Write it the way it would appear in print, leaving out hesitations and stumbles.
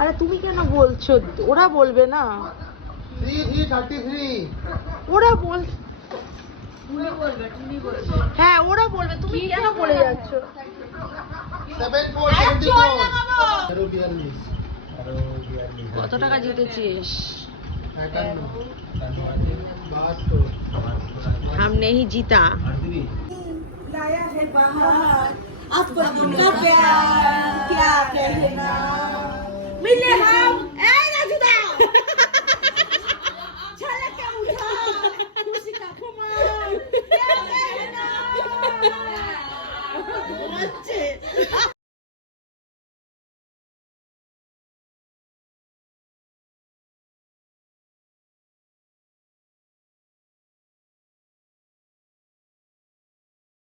আরে তুমি কেন বলছো? ওরা বলবে না, ওরা বল, হ্যাঁ ওরা বলবে, তুমি কেন বলে যাচ্ছ? কত টাকা জিতেছিস? हम नहीं जीता। लाया है बाहर आपको तुमका प्यार क्या कहना, मिले हम